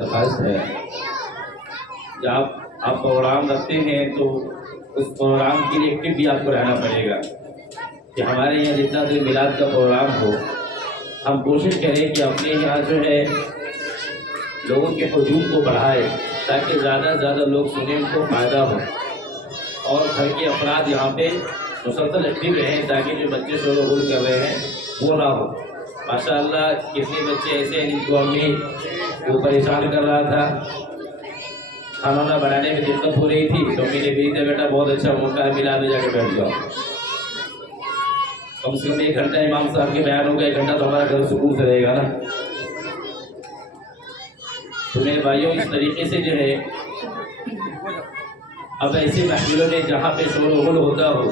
درخواست ہے جب آپ پروگرام رکھتے ہیں تو اس پروگرام کے لیے ایکٹیو بھی آپ کو رہنا پڑے گا کہ ہمارے یہاں جتنا دیر میلاد کا پروگرام ہو ہم کوشش کریں کہ اپنے یہاں جو ہے لوگوں کے ہجوم کو بڑھائے تاکہ زیادہ سے زیادہ لوگ سنیں، ان کو فائدہ ہو، اور گھر کے افراد یہاں پہ مسلسل ایکٹیو رہیں تاکہ جو بچے شور و غل کر رہے ہیں وہ نہ ہو۔ ماشاء اللہ کتنے بچے ایسے ہیں جن کو امی وہ پریشان کر رہا تھا، کھانا وانا بنانے میں دقت ہو رہی تھی تو امی نے بھی بیٹا بہت اچھا موقع ہے، میلاد میں جا کے بیٹھ جاؤ، کم سے کم 1 گھنٹہ امام صاحب کے بیان ہوگا، 1 گھنٹہ تو ہمارا گھر سکون سے رہے گا نا۔ تو میرے بھائیوں اس طریقے سے جو ہے اب ایسے محفلوں میں جہاں پہ شور و غل ہوتا ہو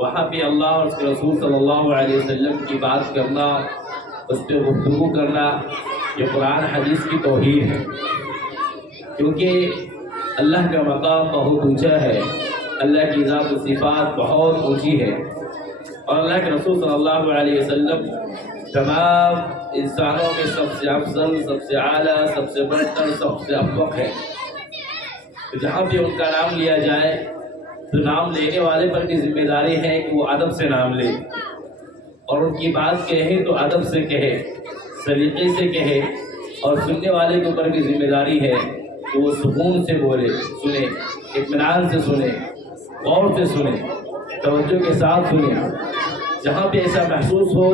وہاں پہ اللہ اور اس کے رسول صلی اللہ علیہ وسلم کی بات کرنا، اس پہ گفتگو کرنا، یہ قرآن حدیث کی توہین ہے، کیونکہ اللہ کا مقام بہت اونچا ہے، اللہ کی ذات و صفات بہت اونچی ہے، اور اللہ کے رسول صلی اللہ علیہ وسلم تمام انسانوں میں سب سے افضل، سب سے اعلیٰ، سب سے بڑھ کر سب سے افضل ہے۔ تو جہاں بھی ان کا نام لیا جائے تو نام لینے والے پر بھی ذمہ داری ہے کہ وہ ادب سے نام لے، اور ان کی بات کہے تو ادب سے کہے، سلیقے سے کہے، اور سننے والے کے اوپر بھی ذمہ داری ہے کہ وہ سکون سے بولے، سنے، اطمینان سے سنے، غور سے سنے، توجہ کے ساتھ سنے۔ جہاں پہ ایسا محسوس ہو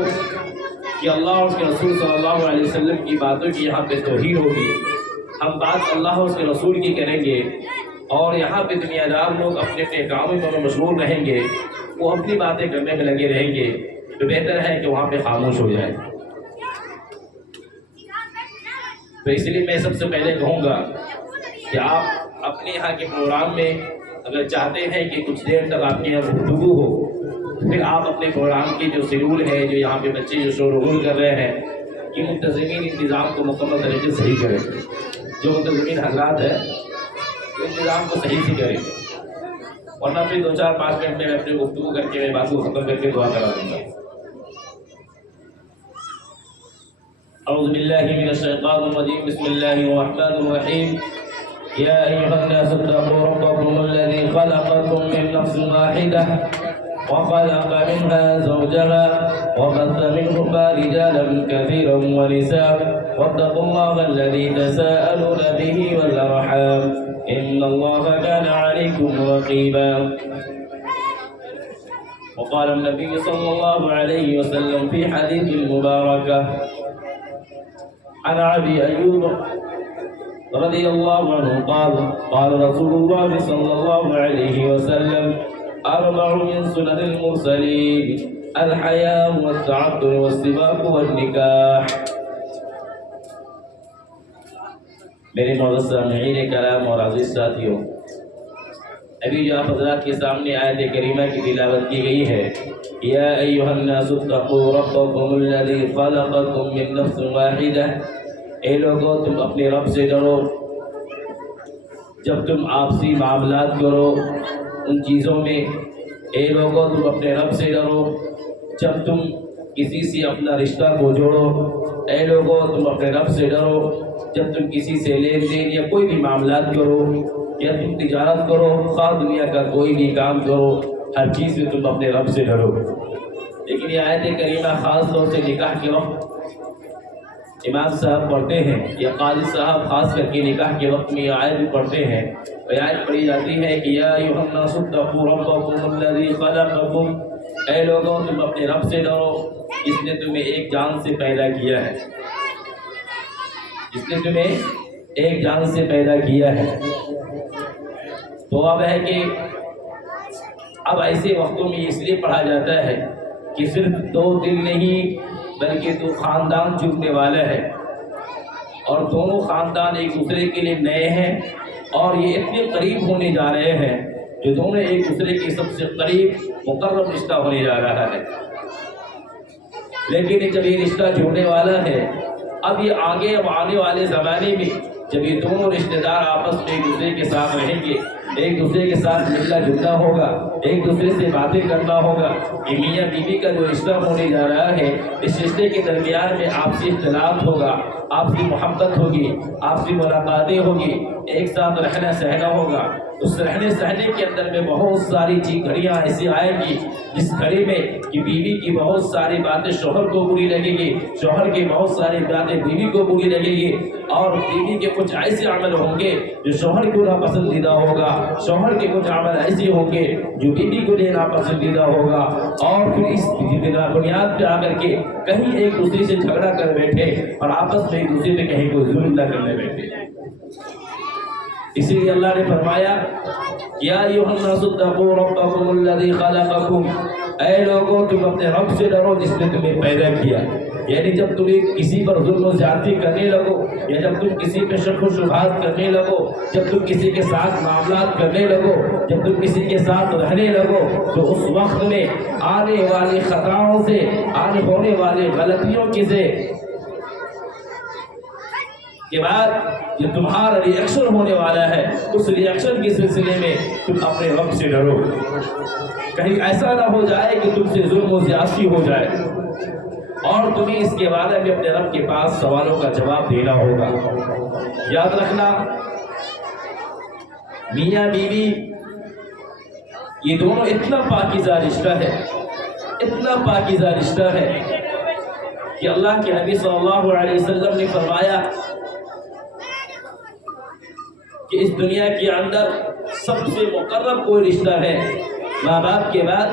کہ اللہ اور اس کے رسول صلی اللہ علیہ وسلم کی باتوں کی یہاں پہ توہین ہوگی، ہم بات اللہ اور اس کے رسول کی کریں گے، اور یہاں پہ دنیا دار لوگ اپنے اپنے کاموں میں مشغول رہیں گے، وہ اپنی باتیں کرنے میں لگے رہیں گے، تو بہتر ہے کہ وہاں پہ خاموش ہو جائے۔ تو اس لیے میں سب سے پہلے کہوں گا کہ آپ اپنے یہاں کے پروگرام میں اگر چاہتے ہیں کہ کچھ دیر تک آپ کے یہاں گفتگو ہو، پھر آپ اپنے پروگرام کی جو شیڈول ہے، جو یہاں پہ بچے جو شور و غل کر رہے ہیں، کہ منتظمین انتظام کو مکمل طریقے سے صحیح کریں، جو منتظمین حضرات ہیں انتظام کو صحیح سے کریں، ورنہ پھر 2-4-5 منٹ میں اپنے گفتگو کر کے میں بات کو ختم کر کے دعا کرا دوں گا۔ اعوذ باللہ من الشیطان الرجیم، بسم اللہ الرحمن الرحیم، یا ایھا الناس اتقوا ربکم الذی خلقکم من نفس واحدہ وخلق منها زوجها وبث منهما رجالا كثيرا ونساء واتقوا الله الذي تساءلون به والأرحام إن الله كان عليكم رقيبا۔ وقال النبي صلى الله عليه وسلم في حديث المباركة عن أبي أيوب رضي الله عنه قال قال رسول الله صلى الله عليه وسلم 4 من سنن المرسلين الحياء والتعطر والسباق والنكاح۔ میرے معزز سامعین کرام اور عزیز ساتھیوں، ابھی جو آپ حضرات کے سامنے آیت کریمہ کی تلاوت کی گئی ہے، یا ایھا الناس اتقوا ربکم الذی خلقکم من نفس واحدہ، اے لوگو تم اپنے رب سے ڈرو، جب تم آپسی معاملات کرو ان چیزوں میں، اے لوگو تم اپنے رب سے ڈرو جب تم کسی سے اپنا رشتہ کو جوڑو، اے لوگو تم اپنے رب سے ڈرو جب تم کسی سے لین دین یا کوئی بھی معاملات کرو، یا تم تجارت کرو، خواہ دنیا کا کوئی بھی کام کرو، ہر چیز میں تم اپنے رب سے ڈرو۔ لیکن یہ آیت کریمہ خاص طور سے نکاح کے وقت امام صاحب پڑھتے ہیں، یا قاضی صاحب خاص کر کے نکاح کے وقت میں یہ آیت بھی پڑھتے ہیں، اور آیت پڑھی جاتی ہے کہ یا ایھا الناس اتقوا ربکم الذی خلقکم، اے لوگوں تم اپنے رب سے ڈرو جس نے تمہیں ایک جان سے پیدا کیا ہے، جس نے تمہیں ایک جان سے پیدا کیا ہے۔ تو اب ہے کہ اب ایسے وقتوں میں اس لیے پڑھا جاتا ہے کہ صرف 2 دل نہیں بلکہ 2 خاندان جڑنے والا ہے، اور دونوں خاندان ایک دوسرے کے لیے نئے ہیں، اور یہ اتنے قریب ہونے جا رہے ہیں جو دونوں ایک دوسرے کے سب سے قریب مقرب رشتہ ہونے جا رہا ہے۔ لیکن جب یہ رشتہ جڑنے والا ہے، اب یہ اب آنے والے زمانے میں جب یہ دونوں رشتے دار آپس میں ایک دوسرے کے ساتھ رہیں گے، ایک دوسرے کے ساتھ ملنا جلنا ہوگا، ایک دوسرے سے باتیں کرنا ہوگا، یہ میاں بیوی کا جو رشتہ ہونے جا رہا ہے، اس رشتے کے درمیان میں آپسی اختلاف ہوگا، آپسی محبت ہوگی، آپسی ملاقاتیں ہوگی، ایک ساتھ رہنا سہنا ہوگا۔ اس رہنے سہنے کے اندر میں بہت ساری گھڑیاں ایسی آئیں گی جس گھڑی میں کہ بیوی کی بہت ساری باتیں شوہر کو بری لگے گی، شوہر کی بہت ساری باتیں بیوی کو بری لگے گی، اور بیوی کے کچھ ایسے عمل ہوں گے جو شوہر کو ناپسندیدہ ہوگا، شوہر کے کچھ عمل ایسے ہوں گے جو بیوی کو ناپسندیدہ ہوگا، اور پھر اس بنیاد پہ آ کر کے کہیں ایک دوسرے سے جھگڑا کر بیٹھے اور آپس میں ایک دوسرے پہ کہیں کوئی ظلم نہ کرنے بیٹھے۔ اسی لیے اللہ نے فرمایا یا ایھا الناس اتقوا ربکم الذی خلقکم، اے لوگوں تم اپنے رب سے ڈرو جس نے تمہیں پیدا کیا۔ یعنی جب تم کسی پر ظلم و زیادتی کرنے لگو، یا جب تم کسی پہ شک و شبہات کرنے لگو، جب تم کسی کے ساتھ معاملات کرنے لگو، جب تم کسی کے ساتھ رہنے لگو، تو اس وقت میں آنے والی خطاؤں سے، آنے ہونے والی غلطیوں کے بعد جو تمہارا ری ایکشن ہونے والا ہے، اس ری ایکشن کے سلسلے میں تم اپنے رب سے ڈرو۔ کہیں ایسا نہ ہو جائے کہ تم سے ظلم و زیادتی ہو جائے، اور تمہیں اس کے بارے میں اپنے رب کے پاس سوالوں کا جواب دینا ہوگا۔ یاد رکھنا، میاں بیوی یہ دونوں اتنا پاکیزہ رشتہ ہے، اتنا پاکیزہ رشتہ ہے کہ اللہ کے نبی صلی اللہ علیہ وسلم نے فرمایا کہ اس دنیا کے اندر سب سے مقرب کوئی رشتہ ہے ماں باپ کے بعد،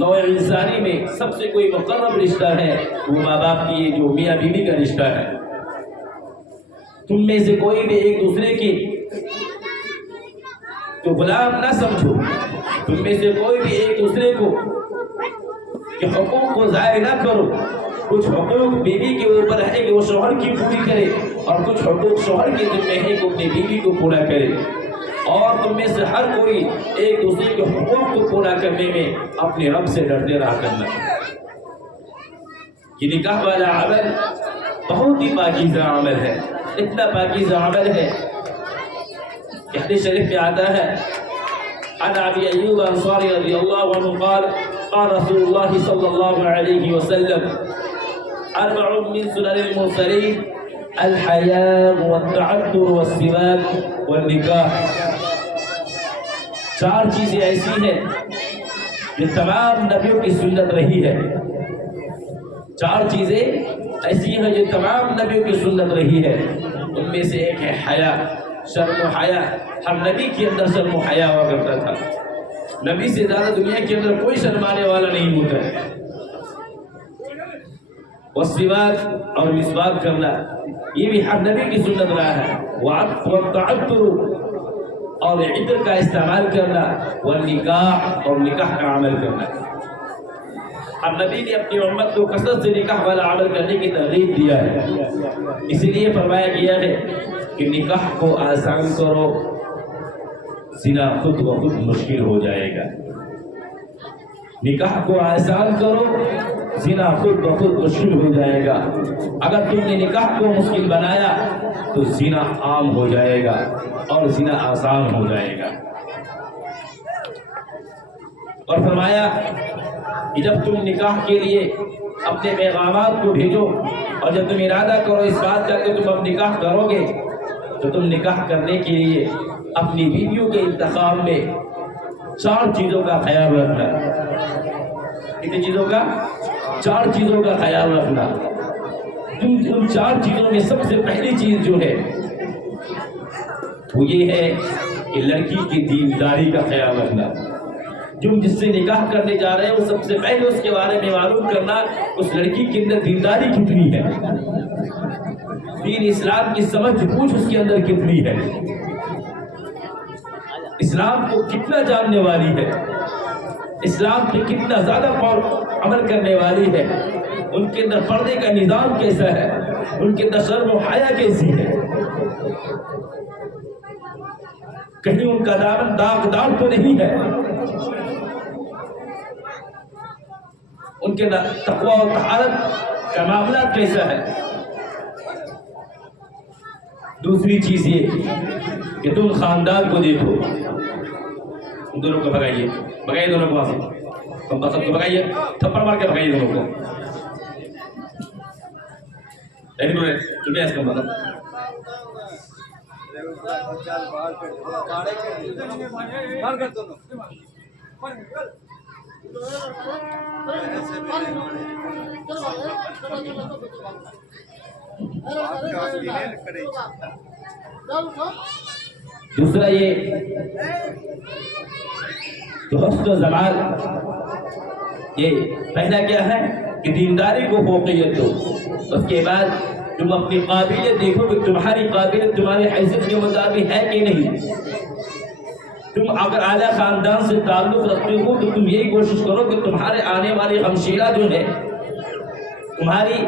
نوع انسانی میں سب سے کوئی مقرب رشتہ ہے وہ ماں باپ کی جو میاں بیوی کا رشتہ ہے۔ تم میں سے کوئی بھی ایک دوسرے کی تو غلام نہ سمجھو، تم میں سے کوئی بھی ایک دوسرے کو کہ حقوق کو ضائع نہ کرو۔ کچھ حقوق بیوی کے اوپر ہے کہ وہ شوہر کی پوری کرے، اور کچھ حقوق شوہر کے ذمہ ہے کہ اپنی بیوی کو پورا کرے، اور تم میں سے ہر کوئی ایک دوسرے کے حقوق کو پورا کرنے میں اپنے رب سے ڈرتے رہا کرنا۔ یہ نکاح والا عمل بہت ہی پاکیزہ عمل ہے، اتنا پاکیزہ عمل ہے کہ حدیث شریف میں آتا ہے عن ابی ایوب انصاری رضی اللہ عنہ قال قال رسول اللہ صلی اللہ علیہ وسلم اربع من سنن المرسلین الحیاء والتعطر والسواک والنکاح۔ چار چیزیں ایسی ہیں جو تمام نبیوں کی سنت رہی ہے، چار چیزیں ایسی ہیں جو تمام نبیوں کی سنت رہی ہے۔ ان میں سے ایک ہے حیا، شرم و حیا۔ ہر نبی کے اندر شرم و حیا ہوا کرتا تھا، نبی سے زیادہ دنیا کے اندر کوئی شرمانے والا نہیں ہوتا ہے۔ والسواک، اور مسواک کرنا، یہ بھی ہر نبی کی سنت رہا ہے۔ والتعطر، اور عطر کا استعمال کرنا، والنکاح، اور نکاح کا عمل کرنا۔ ہر نبی نے اپنی امت کو کثرت سے نکاح والا عمل کرنے کی ترغیب دیا ہے، اسی لیے فرمایا گیا ہے کہ نکاح کو آسان کرو، زنا خود بخود مشکل ہو جائے گا۔ نکاح کو آسان کرو، زنا خود بخود مشکل ہو جائے گا۔ اگر تم نے نکاح کو مشکل بنایا تو زنا عام ہو جائے گا اور زنا آسان ہو جائے گا۔ اور فرمایا کہ جب تم نکاح کے لیے اپنے پیغامات کو بھیجو، اور جب تم ارادہ کرو اس بات کا کہ تم اب نکاح کرو گے، تو تم نکاح کرنے کے لیے اپنی بیویوں کے انتخاب میں چار چیزوں کا خیال رکھنا۔ کتنی چیزوں کا؟ چار چیزوں کا خیال رکھنا۔ ان چار چیزوں میں سب سے پہلی چیز جو ہے وہ یہ ہے کہ لڑکی کی دینداری کا خیال رکھنا۔ جس سے نکاح کرنے جا رہے ہیں وہ سب سے پہلے اس کے بارے میں معلوم کرنا اس لڑکی کے اندر دینداری کتنی ہے، دین اسلام کی سمجھ بوجھ اس کے اندر کتنی ہے، اسلام کو کتنا جاننے والی ہے، اسلام پہ کتنا زیادہ عمل کرنے والی ہے، ان کے اندر پردے کا نظام کیسا ہے، ان کے اندر شرم و حیا کیسی ہے، کہیں ان کا دامن داغدار تو نہیں ہے، ان کے تقوی و طہارت کا معاملہ کیسا ہے۔ دوسری چیز یہ کہ تم خاندان کو دیکھو، دونوں کو بھگائیے، بھگائیے دونوں کو وہاں سے، تم سب کو بھگائیے، تھپڑ مار کے بھگائیے دونوں کو. دوسرا یہ کہ حسن و جمال، یہ پہلا کیا ہے کہ دینداری کو فوقیت دو. اس کے بعد تم اپنی قابلیت دیکھو کہ تمہاری قابلیت تمہاری حیثیت کے مطابق ہے کہ نہیں. تم اگر اعلیٰ خاندان سے تعلق رکھتے ہو تو تم یہی کوشش کرو کہ تمہارے آنے والی ہمشیرہ جو ہے، تمہاری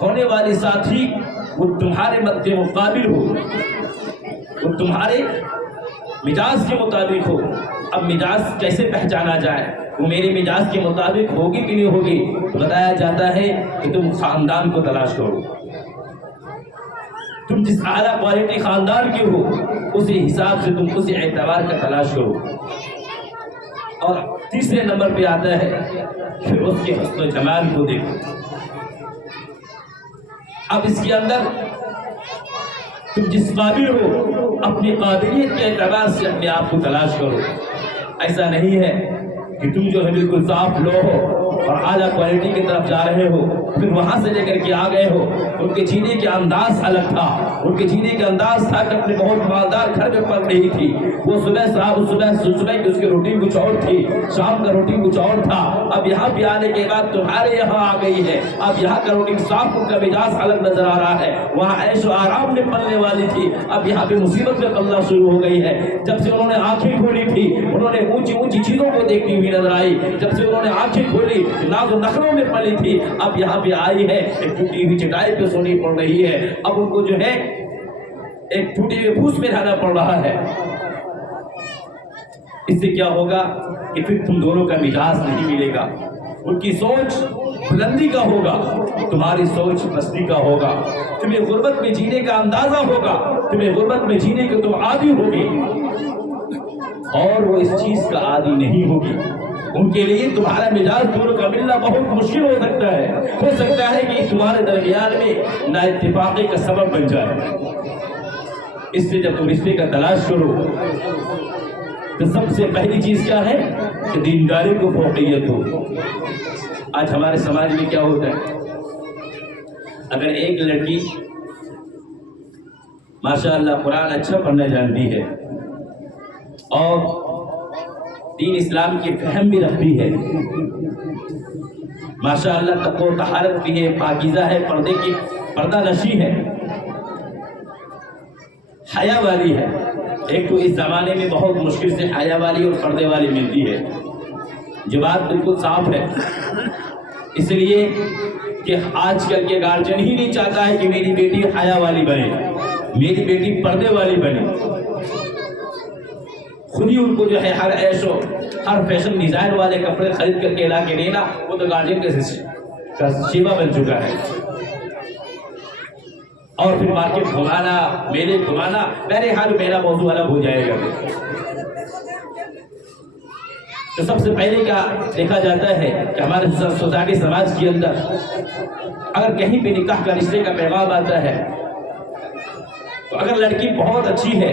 ہونے والی ساتھی، وہ تمہارے مد کے مقابل ہو، وہ تمہارے مزاج کے مطابق ہو. اب مزاج کیسے پہچانا جائے؟ وہ میرے مزاج کے مطابق ہوگی کہ نہیں ہوگی؟ بتایا جاتا ہے کہ تم خاندان کو تلاش کرو. تم جس اعلیٰ کوالٹی خاندان کے ہو اسی حساب سے تم اسی اعتبار کا تلاش کرو. اور تیسرے نمبر پہ آتا ہے پھر اس کے حسن و جمال کو دیکھو. اب اس کے اندر تم جس قابل ہو اپنی قابلیت کے اعتبار سے اپنے آپ کو تلاش کرو. ایسا نہیں ہے کہ تم جو ہے بالکل صاف لو ہو اور اعلیٰ کوالٹی کی طرف جا رہے ہو، پھر وہاں سے لے کر کے آ گئے ہو. ان کے جینے کے انداز الگ تھا. ان کے جینے کا انداز تھا کہ اپنے بہت مالدار گھر میں پڑ رہی تھی. وہ صبح کی اس کی روٹین کچھ اور تھی، شام کا روٹین کچھ اور تھا. اب یہاں پہ آنے کے بعد تمہارے یہاں آ گئی ہے. اب یہاں کا روٹین صاف، ان کا مزاج الگ نظر آ رہا ہے. وہاں عیش و آرام میں پلنے والی تھی، اب یہاں پہ مصیبت میں پلنا شروع ہو گئی ہے. جب سے انہوں نے آنکھیں کھولی تھی انہوں نے اونچی اونچی چیزوں کو دیکھتی ہوئی نظر آئی. جب سے انہوں نے آنکھیں کھولی ناز و نخروں میں پلی تھی، اب یہاں پہ آئی ہے ایک ٹوٹی ہوئی چٹائی پہ سونی پڑ رہی ہے. اب ان کو جو ہے ایک ٹوٹی ہوئی پھوس میں رہنا پڑ رہا ہے. اس سے کیا ہوگا کہ پھر تم دونوں کا مزاج نہیں ملے گا. ان کی سوچ بلندی کا ہوگا، تمہاری سوچ پستی کا ہوگا. تمہیں غربت میں جینے کا اندازہ ہوگا، تمہیں غربت میں جینے کے تم عادی ہوگی اور وہ اس چیز کا عادی نہیں ہوگی. ان کے لیے تمہارا مزاج دونوں کا ملنا بہت مشکل ہو سکتا ہے. ہو سکتا ہے کہ تمہارے درمیان میں نا اتفاقی کا سبب بن جائے. اس لیے جب تم رشتے کا تلاش کرو تو سب سے پہلی چیز کیا ہے کہ دینداری کو فوقیت ہو. آج ہمارے سماج میں کیا ہوتا ہے، اگر ایک لڑکی ماشاءاللہ قرآن اچھا پڑھنا جانتی ہے اور دین اسلام کی فہم بھی رکھتی ہے، ماشاءاللہ تقوی و طہارت بھی ہے، پاکیزہ ہے، پردہ نشی ہے، حیا والی ہے. ایک تو اس زمانے میں بہت مشکل سے حیا والی اور پردے والی ملتی ہے. جو بات بالکل صاف ہے، اس لیے کہ آج کل کے گارجن ہی نہیں چاہتا ہے کہ میری بیٹی حیا والی بنے، میری بیٹی پردے والی بنے. خود ہی ان کو جو ہے ہر عیش و ہر فیشن ڈیزائن والے کپڑے خرید کر کے لا کے دینا، وہ تو گارجن کا شیوا بن چکا ہے. اور پھر مارکیٹ گھمانا، میلے گھمانا، میرے حال میرا موضوع الگ ہو جائے گا. تو سب سے پہلے کیا دیکھا جاتا ہے کہ ہمارے سوسائٹی سماج کے اندر اگر کہیں پہ نکاح کا رشتے کا پیغام آتا ہے تو اگر لڑکی بہت اچھی ہے،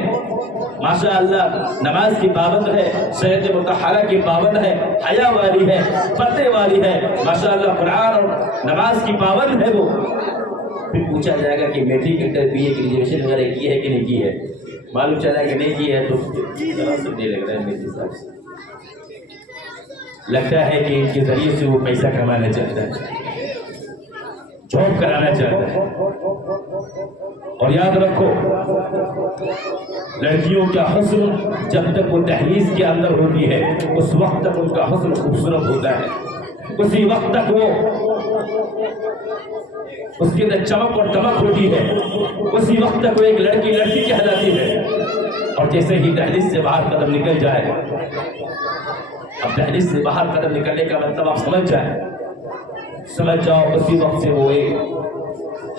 ماشاءاللہ نماز کی پابند ہے، شریعت مطہرہ کی پابند ہے، حیا والی ہے، پردے والی ہے، ماشاءاللہ قرآن اور نماز کی پابند ہے، وہ پھر پوچھا جائے گا کہ میٹرک انٹر بی اے کی گریجویشن وغیرہ کی ہے کہ نہیں کی ہے. معلوم چلا کہ نہیں کی ہے تو نہیں لگ رہا ہے. میرے حساب سے لگتا ہے کہ ان کے ذریعے سے وہ پیسہ کمانا چاہتا ہے، جاب کرانا چاہتا ہے. اور یاد رکھو، لڑکیوں کا حسن جب تک وہ دہلیز کے اندر ہوتی ہے اس وقت تک ان کا حسن خوبصورت ہوتا ہے. اسی وقت تک وہ اس کے اندر چمک اور دمک ہوتی ہے. اسی وقت تک وہ ایک لڑکی کہلاتی ہے. اور جیسے ہی دہلیز سے باہر قدم نکل جائے، اب دہلیز سے باہر قدم نکلنے کا مطلب آپ سمجھ جاؤ، اسی وقت سے وہ ایک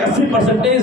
80%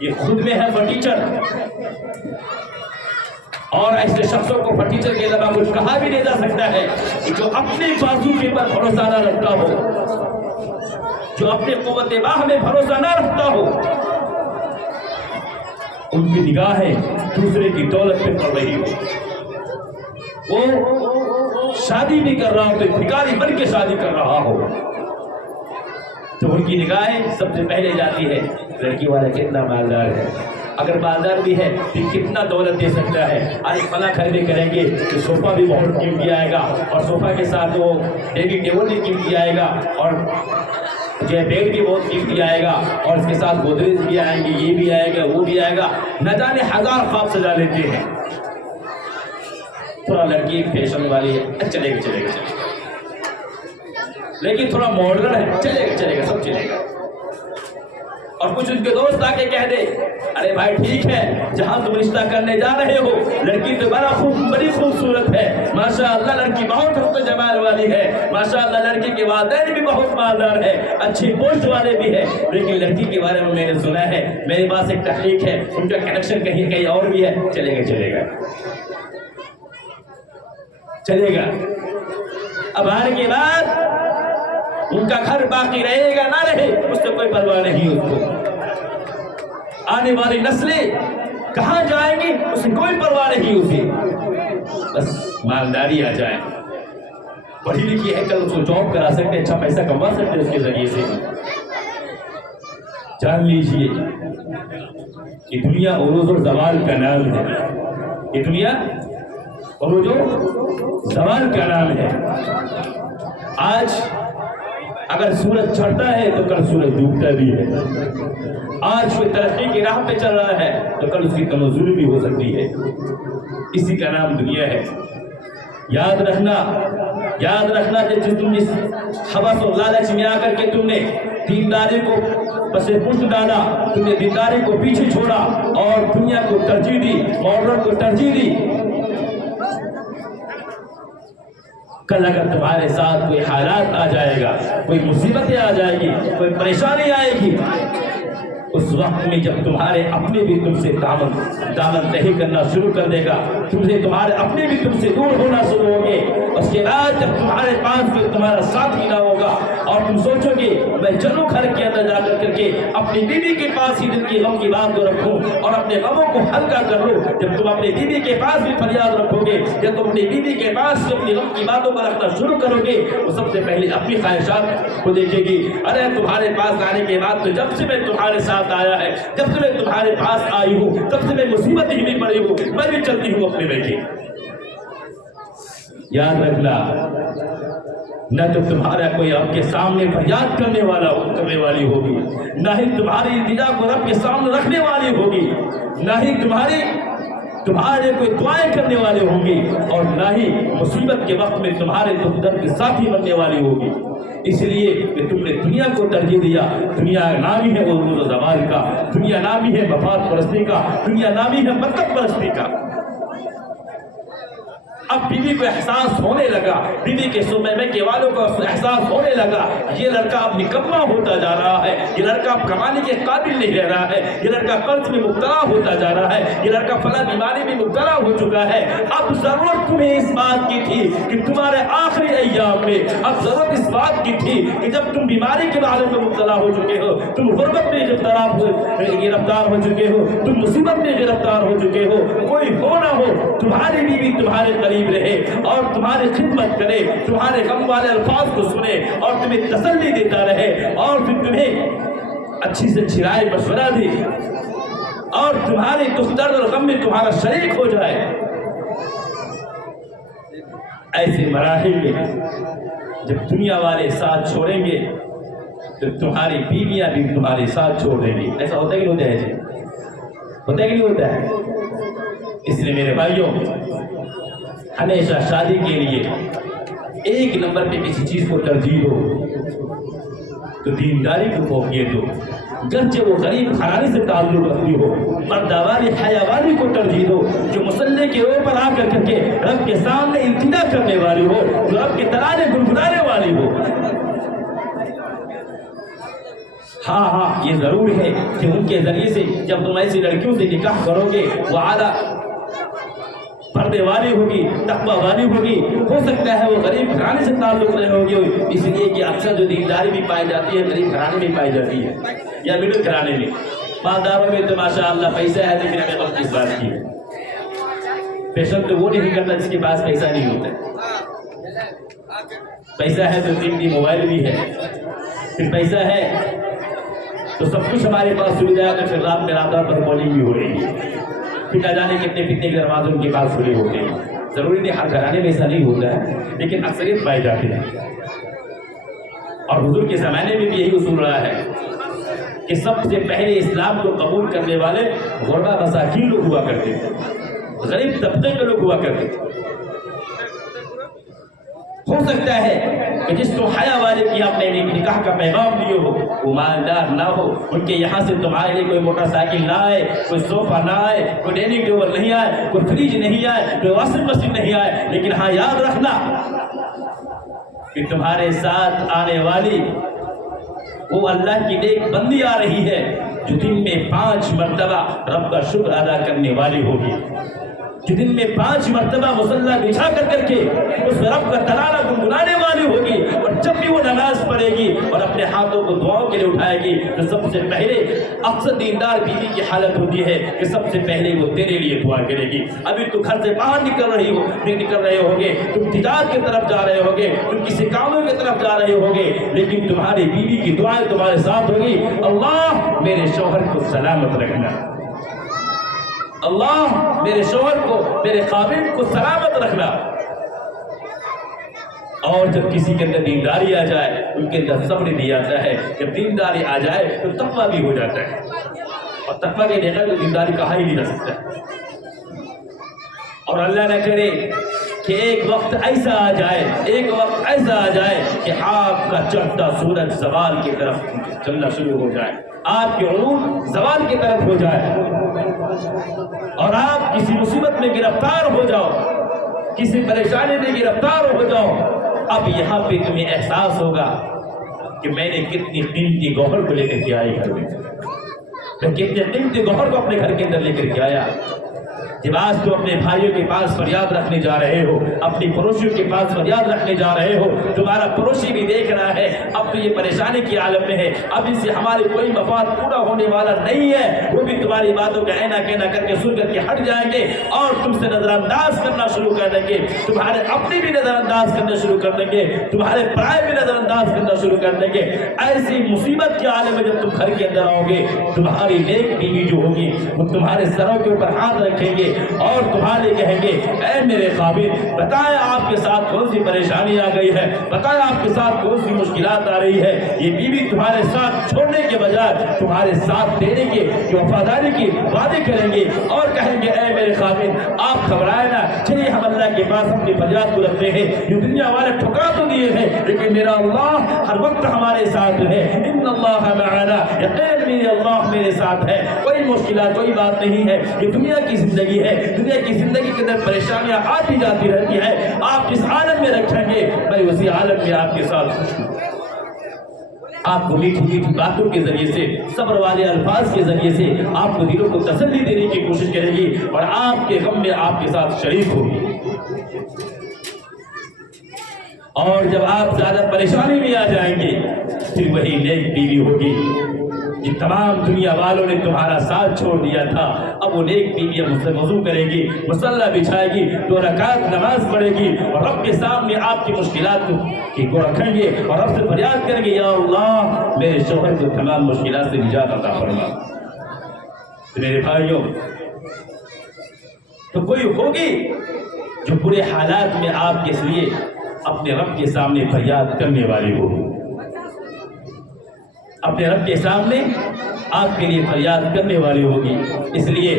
یہ خود میں ہے فرنیچر، اور ایسے شخصوں کو فرنیچر کے علاوہ کچھ کہا بھی نہیں جا سکتا ہے کہ جو اپنے بازو کے پر بھروسہ نہ رکھتا ہو، جو اپنے قوت باہ میں بھروسہ نہ رکھتا ہو، ان کی نگاہیں دوسرے کی دولت پہ پڑ رہی ہو، وہ شادی بھی کر رہا ہو تو بھکاری بن کے شادی کر رہا ہو، تو ان کی نگاہیں سب سے پہلے جاتی ہے لڑکی والا کتنا مالدار ہے، اگر مالدار بھی ہے تو کتنا دولت دے سکتا ہے، آج فلاں گھر میں کریں گے تو صوفہ بھی بہت قیمتی آئے گا، اور صوفہ کے ساتھ وہ ڈیلی ٹیبل بھی قیمتی آئے گا، اور جو ہے بیڈ بھی بہت قیمتی آئے گا، اور اس کے ساتھ گودریج بھی آئیں گے، یہ بھی آئے گا وہ بھی آئے گا، نہ جانے ہزار خواب سجا لیتے ہیں۔ تھوڑا لڑکی فیشن والی ہے، چلے گا چلے گا چلے گا، لیکن تھوڑا ماڈرن ہے، چلے گا چلے گا سب چلے گا، اور کچھ ان کے دوست آ کے کہہ دے ارے بھائی ٹھیک ہے جہاں تم رشتہ کرنے جا رہے ہو لڑکی تو بڑی خوبصورت ہے، ماشاء اللہ لڑکی بہت حسن جمال والی ہے، ماشاء اللہ لڑکی کے والدین بھی بہت مالدار ہے، اچھی پوسٹ والے بھی ہے، لیکن لڑکی کے بارے میں میں نے سنا ہے، میرے پاس ایک تحقیق ہے، ان کا کنیکشن کہیں کہیں اور بھی ہے، چلے گا چلے گا چلے گا۔ اب آنے کے بعد ان کا گھر باقی رہے گا نہ رہے اس سے کوئی پرواہ نہیں، اس کو آنے والی نسلیں کہاں جائیں گی اس سے کوئی پرواہ نہیں، اسے بس مالداری آ جائے، پڑھی لکھی ہے کل اس کو جاب کرا سکتے، اچھا پیسہ کما سکتے اس کے ذریعے سے۔ جان لیجئے یہ دنیا عروج و زوال کا نام ہے، یہ دنیا عروج و زوال کا نام ہے۔ آج اگر سورج چڑھتا ہے تو کل سورج ڈوبتا بھی ہے، آج کوئی ترقی کی راہ پہ چل رہا ہے تو کل اس کی کمزوری بھی ہو سکتی ہے، اسی کا نام دنیا ہے۔ یاد رکھنا کہ تم اس حوث و لالچ میں آ کر کے تم نے دینداری کو پس پشت ڈالا، تم نے دینداری کو پیچھے چھوڑا اور دنیا کو ترجیح دی، ماڈرن کو ترجیح دی۔ کل اگر تمہارے ساتھ کوئی حالات آ جائے گا، کوئی مصیبتیں آ جائے گی، کوئی پریشانی آئے گی، اس وقت میں جب تمہارے اپنے بھی تم سے دامن تہی کرنا شروع کر دے گا، تمہارے اپنے بھی تم سے دور ہونا شروع ہوں گے، اس کے بعد جب تمہارے پاس کوئی تمہارا ساتھ ہی نہ ہوگا اور تم سوچو گے میں چلو گھر کے اندر جا کر کے اپنی بیوی کے پاس ہی دل کی غم کی بات کو رکھوں اور اپنے غموں کو ہلکا کر لوں، جب تم اپنی بیوی کے پاس بھی فریاد رکھو گے، جب تم اپنی بیوی کے پاس اپنی غم کی باتوں کو رکھنا شروع کرو گے، وہ سب سے پہلے اپنی خواہشات کو دیکھے گی، ارے تمہارے پاس آنے کے بعد تو جب سے میں تمہارے ساتھ آیا ہے، جب سے میں تمہارے پاس آئی ہوں تب سے میں مصیبت ہی نہیں پڑی ہوں، میں بھی چلتی ہوں اپنے میں کے۔ یاد رکھنا نہ تو تمہارا کوئی رب کے سامنے فریاد کرنے والی ہوگی، نہ ہی تمہاری التجا کو رب کے سامنے رکھنے والی ہوگی، نہ ہی تمہارے کوئی دعائیں کرنے والے ہوں گی، اور نہ ہی مصیبت کے وقت میں تمہارے دکھ درد کے ساتھی بننے والی ہوگی۔ اس لیے کہ تم نے دنیا کو ترجیح دیا، دنیا نامی ہے عروج و زوال کا، دنیا نامی ہے مفاد پرستی کا، دنیا نامی ہے مطلب پرستی کا۔ اب بیوی کو احساس ہونے لگا، بیوی کے میکے والوں کو احساس ہونے لگا یہ لڑکا اب نکما ہوتا جا رہا ہے، یہ لڑکا اب کمانے کے قابل نہیں رہ رہا ہے، یہ لڑکا قرض میں مبتلا ہوتا جا رہا ہے، یہ لڑکا فلاں بیماری میں مبتلا ہو چکا ہے۔ اب ضرورت تمہیں اس بات کی تھی کہ تمہارے آخری ایام میں اب ضرورت اس بات کی تھی کہ جب تم بیماری کے بارے میں مبتلا ہو چکے ہو، تم غربت میں گرفتار ہو چکے ہو، تم مصیبت میں گرفتار ہو چکے ہو، کوئی ہو نہ ہو تمہاری بیوی تمہارے قریب رہے اور تمہاری خدمت کرے، تمہارے غم والے الفاظ کو سنے اور تمہیں تسلی دیتا رہے، اور پھر تمہیں اچھی سے اچھی رائے مشورہ دے اور تمہارے دکھ درد اور غم میں تمہارا شریک ہو جائے۔ ایسے مراحل میں جب دنیا والے ساتھ چھوڑیں گے تو تمہاری بیویاں بھی تمہارے ساتھ چھوڑ دیں گی۔ ایسا ہوتا ہے کہ نہیں ہوتا ہے جی؟ ہوتا ہے کہ نہیں ہوتا ہے؟ اس لیے میرے بھائیوں ہمیشہ شادی کے لیے ایک نمبر پہ کسی چیز کو ترجیح دو تو دینداری کو فوقیت دو، گرچہ وہ غریب خاندان سے تعلق رکھتی ہو، مرداواری حیاواری کو ترجیح دو، جو مصلی کے اوپر آ کر کے رب کے سامنے التجا کرنے والی ہو، جو رب کے ترانے گنگنانے والی ہو۔ ہاں یہ ضرور ہے کہ ان کے ذریعے سے جب تم ایسی لڑکیوں سے نکاح کرو گے وہ اعلیٰ پردے والی ہوگی، تقویٰ والی ہوگی، ہو سکتا ہے وہ غریب گھرانے سے تعلق رہے ہوگی، اس لیے کہ اکثر جو دینداری بھی پائی جاتی ہے غریب گھرانے میں پائی جاتی ہے یا مڈل گھرانے میں۔ مالداروں میں تو ماشاء اللہ پیسہ ہے، لیکن ہمیں وقت اس بات کی ہے، پیشن تو وہ نہیں کرتا جس کے پاس پیسہ نہیں ہوتا۔ پیسہ ہے تو قیمتی موبائل بھی ہے، پھر پیسہ ہے تو سب کچھ ہمارے پاس سویدھا ہے، تو پھر رات میں رات پر بولنگ بھی ہو رہی ہے، پھر نہ جانے کتنے کے دروازے ان کے پاس کھلے ہوتے ہیں۔ ضروری نہیں ہر گھرانے میں ایسا نہیں ہوتا ہے، لیکن اکثریت پائے جاتے ہیں۔ اور حضور کے زمانے میں بھی یہی اصول رہا ہے کہ سب سے پہلے اسلام کو قبول کرنے والے غربا مساکین لوگ ہوا کرتے تھے، غریب طبقے کے لوگ ہوا کرتے تھے۔ ہو سکتا ہے کہ جس کو حیا والے کی آپ نے نکاح کا پیغام دیے ہو وہ مالدار نہ ہو، ان کے یہاں سے تمہارے لیے کوئی موٹر سائیکل نہ آئے، کوئی صوفہ نہ آئے، کوئی ڈائننگ ٹیبل نہیں آئے، کوئی فریج نہیں آئے، کوئی واشنگ مشین نہیں آئے، لیکن ہاں یاد رکھنا کہ تمہارے ساتھ آنے والی وہ اللہ کی نیک بندی آ رہی ہے جو دن میں 5 مرتبہ رب کا شکر ادا کرنے والی ہوگی، جو دن میں 5 مرتبہ مصلی بچھا کر کے اس رب کا ترانہ گنگنانے والی ہوگی، اور جب بھی وہ نماز پڑھے گی اور اپنے ہاتھوں کو دعاؤں کے لیے اٹھائے گی تو سب سے پہلے اکثر دیندار بیوی کی حالت ہوتی ہے کہ سب سے پہلے وہ تیرے لیے دعا کرے گی۔ ابھی تو گھر سے باہر نکل رہے ہوگے، تم تجارت کی طرف جا رہے ہوگے، تم کسی کاموں کی طرف جا رہے ہوگے، لیکن تمہاری بیوی کی دعائیں تمہارے ساتھ ہوگی، اللہ میرے شوہر کو سلامت رکھنا، اللہ میرے شوہر کو، میرے خاوند کو سلامت رکھنا۔ اور جب کسی کے اندر دینداری آ جائے ان کے اندر صبر بھی آتا ہے، جب دینداری آ جائے تو تقویٰ بھی ہو جاتا ہے، اور تقویٰ کے بغیر تو دینداری کہا ہی نہیں جا سکتا ہے۔ اور اللہ نہ کرے کہ ایک وقت ایسا آ جائے کہ آپ کا چڑھتا سورج زوال کی طرف چلنا شروع ہو جائے، آپ کے علوم زوال کی طرف ہو جائے، اور آپ کسی مصیبت میں گرفتار ہو جاؤ، کسی پریشانی میں گرفتار ہو جاؤ، اب یہاں پہ تمہیں احساس ہوگا کہ میں نے کتنی قیمتی گوہر کو لے کر کے آئی گھر میں، میں کتنے قیمتی گوہر کو اپنے گھر کے اندر لے کر کے آیا۔ جب آج تو اپنے بھائیوں کے پاس فریاد رکھنے جا رہے ہو، اپنی پڑوسیوں کے پاس فریاد رکھنے جا رہے ہو، تمہارا پڑوسی بھی دیکھ رہا ہے اب تو یہ پریشانی کی عالم میں ہے، اب اس سے ہمارے کوئی مفاد پورا ہونے والا نہیں ہے، وہ بھی تمہاری باتوں کا اینا کہنا کر کے سن کر کے ہٹ جائیں گے اور تم سے نظر انداز کرنا شروع کر دیں گے، تمہارے اپنے بھی نظر انداز کرنا شروع کر دیں گے، تمہارے پرائے بھی نظر انداز کرنا شروع کر دیں گے۔ ایسی مصیبت کے عالم میں جب تم گھر کے اندر آؤ گے، تمہاری نیک بیوی جو ہوگی وہ تمہارے سروں کے اوپر ہاتھ رکھیں گے اور تمہارے کہیں گے اے میرے خاوند بتائیں آپ کے ساتھ کون سی پریشانی آ گئی ہے، بتائیں آپ کے ساتھ کون سی مشکلات آ رہی ہے۔ یہ بیوی تمہارے ساتھ چھوڑنے کے بجائے تمہارے ساتھ دینے کے جو وفاداری کی وعدے کریں گے اور کہیں گے اے میرے خاوند آپ گھبرائے نہ، چلیے ہم اللہ کے پاس اپنی فریاد کو رکھتے ہیں، جو دنیا والے ٹھکرا تو دیے ہیں لیکن میرا اللہ ہر وقت ہمارے ساتھ ہے، ان اللہ معنا، یقین میرے اللہ میرے ساتھ ہے، کوئی مشکلات کوئی بات نہیں ہے، یہ دنیا کی زندگی ہے، دنیا کی زندگی کے اندر پریشانیاں آتی جاتی رہتی ہے، آپ جس عالم میں رکھیں گے میں اسی عالم میں آپ کے ساتھ خوش ہوں۔ آپ کو میٹھی میٹھی باتوں کے ذریعے سے، صبر والے الفاظ کے ذریعے سے آپ کو دلوں کو تسلی دینے کی کوشش کرے گی اور آپ کے غم میں آپ کے ساتھ شریک ہوگی۔ اور جب آپ زیادہ پریشانی میں آ جائیں گے پھر وہی نیک بیوی ہوگی کہ تمام دنیا والوں نے تمہارا ساتھ چھوڑ دیا تھا، اب وہ نیک بیوی مجھ سے وضو کرے گی، مصلی بچھائے گی، 2 رکعت نماز پڑھے گی اور رب کے سامنے آپ کی مشکلات کو رکھیں گے اور رب سے فریاد کریں گے یا اللہ میرے شوہر کو تمام مشکلات سے نجات عطا فرما۔ میرے بھائیوں تو کوئی ہوگی جو برے حالات میں آپ کے لیے اپنے رب کے سامنے فریاد کرنے والی ہوگی، اپنے رب کے سامنے آپ کے لیے فریاد کرنے والی ہوگی۔ اس لیے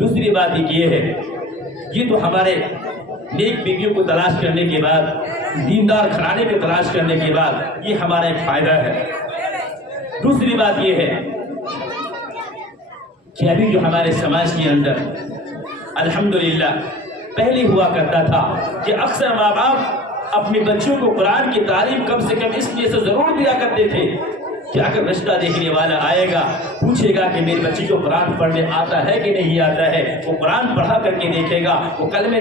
دوسری بات یہ ہے، یہ تو ہمارے نیک بیویوں کو تلاش کرنے کے بعد، دیندار گھرانے کو تلاش کرنے کے بعد یہ ہمارا ایک فائدہ ہے۔ دوسری بات یہ ہے کہ ابھی جو ہمارے سماج کے اندر الحمدللہ پہلے ہوا کرتا تھا کہ اکثر ماں باپ اپنے بچوں کو قرآن کی تعلیم کم سے کم اس لیے سے ضرور دیا کرتے تھے کہ اگر رشتہ دیکھنے والا آئے گا پوچھے گا کہ میری بچی کو قرآن پڑھنے آتا ہے کہ نہیں آتا ہے، وہ قرآن پڑھا کر کے دیکھے گا، وہ کلمے